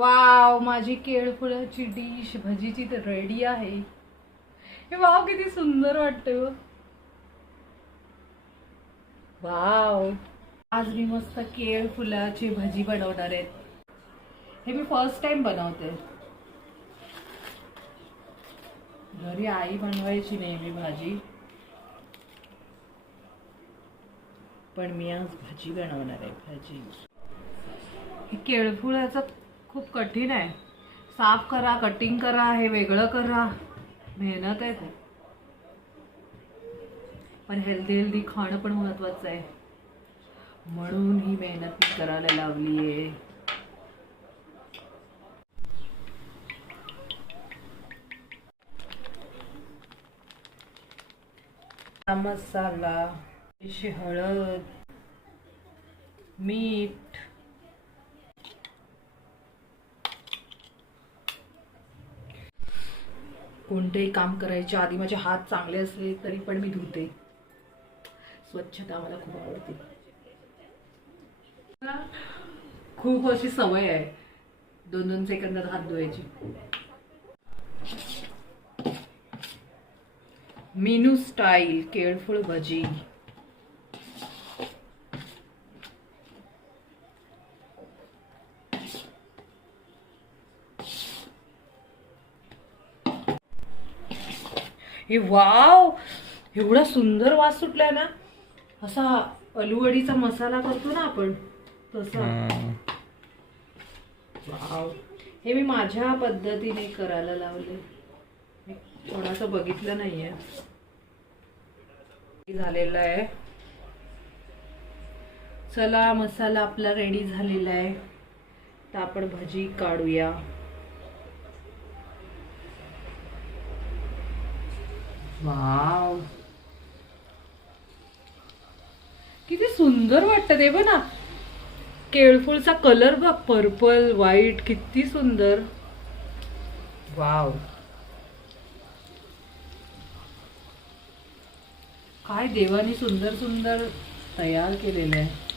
Wow, माझी केळफुलाची dish भजीची तर ready आहे. हे वाव, किती सुंदर वाटते व. वाव, आज मी मस्त केळफुलाची भजी बनवणार आहे. हे मी फर्स्ट टाइम बनवते. घरी आई बनवायची नेहमी भाजी, पण मी आज भाजी बनवणार आहे. भाजी हे केळफुलाचं खूप कठीण आहे. साफ करा, कटिंग करा, हे वेगळं करा, मेहनत आहे खूप. पण हेल्दी खाणं पण महत्वाचं आहे, म्हणून ही मेहनत मी करायला लावली आहे. मसाला, हळद, मीठ, कोणतेही काम करायच्या आधी माझे हात चांगले असले तरी पण मी धुते. स्वच्छता मला खूप आवडते. खूप अशी सवय आहे 2-2 सेकंदात हात धुवायची. मेनू स्टाईल केळफुल भजी. हे वाव, एवढा सुंदर वास सुटलाय ना, असा अलूवडीचा मसाला करतो ना आपण तसा. वाव, हे मी माझ्या पद्धतीने करायला लावले, कोणाचं बघितलं नाहीये. झालेलं आहे. चला, मसाला आपला रेडी झालेला आहे, तर आपण भजी काढूया. वाव, किती सुंदर वाटतं ते बघ ना. केळफुलचा कलर बघ, पर्पल व्हाईट, किती सुंदर. वाव, काय देवानी सुंदर सुंदर तयार केलेलं आहे.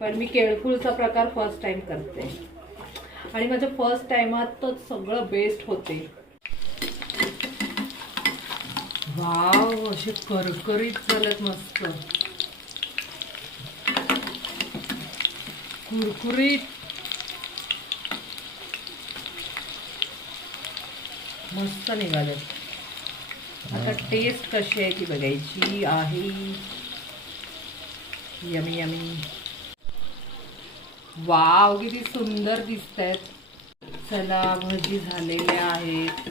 पण मी केळफुलचा प्रकार फर्स्ट टाइम करते, आणि माझ्या फर्स्ट टाइमात तर सगळं बेस्ट होते. वाव, असे करकरीत झालेत, मस्त कुरकुरीत, मस्त निघालेत. आता टेस्ट कशी आहे ती बघायची आहे. Yummy yummy. वाव, किती सुंदर दिसतायत. चला, भजी झालेल्या आहेत.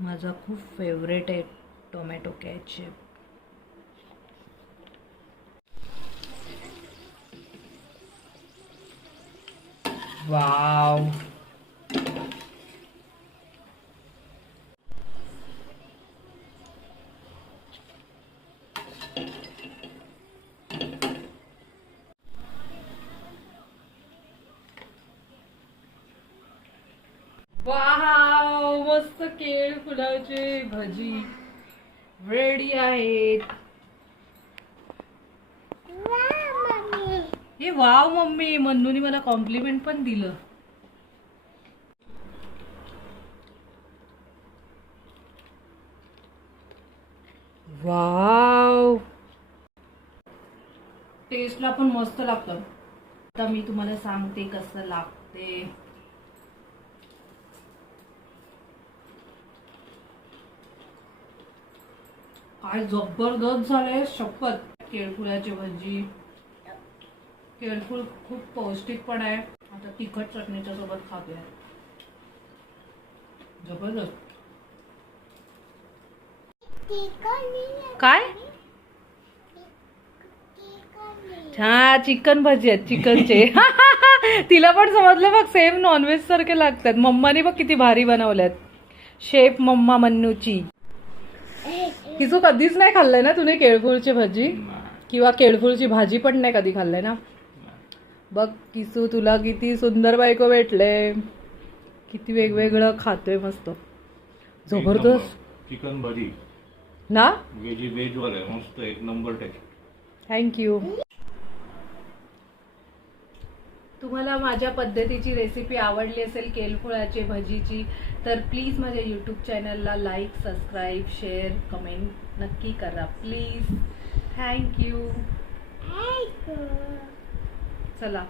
माझा खूप फेवरेट आहे टोमॅटो केचप. वाव, वाव, मस्त केळफुलाची भजी रेडी आहेत. हे वाव मम्मी, मन्नूनी मला कॉम्प्लिमेंट पण दिलं. वाव, टेस्टला पण मस्त लागतं. आता मी तुम्हाला सांगते कसं लागते. काय जबरदस्त झालंय, शपथ. केळफुलाची भजी, केळफुल खूप पौष्टिक पण आहे. आता तिखट चटणीच्या सोबत खातोय, जबरदस्त. काय? हा, चिकन भजी आहेत, चिकनचे. तिला पण समजलं बघ, सेम नॉनव्हेज सारखे लागतात. मम्माने बघ किती भारी बनवल्यात. Chef mamma मन्नूची. किसू कधीच नाही खाल्लंय ना तुने केळफुलची भजी, किंवा केळफुलची भाजी पण नाही कधी खाल्लंय ना. बघ किसू, तुला किती सुंदर बायको भेटले. किती वेगवेगळं खातोय मस्त, जबरदस्त चिकन भजी ना. व्हेज वाले मस्त एक नंबर टेस्ट. थँक्यू. तुम्हाला माझ्या पद्धतीची रेसिपी आवडली असेल केलफुळाची भजीची तर प्लीज माझ्या यूट्यूब चॅनलला लाईक, सबस्क्राईब, शेअर, कमेंट नक्की करा प्लीज. थँक्यू. चला.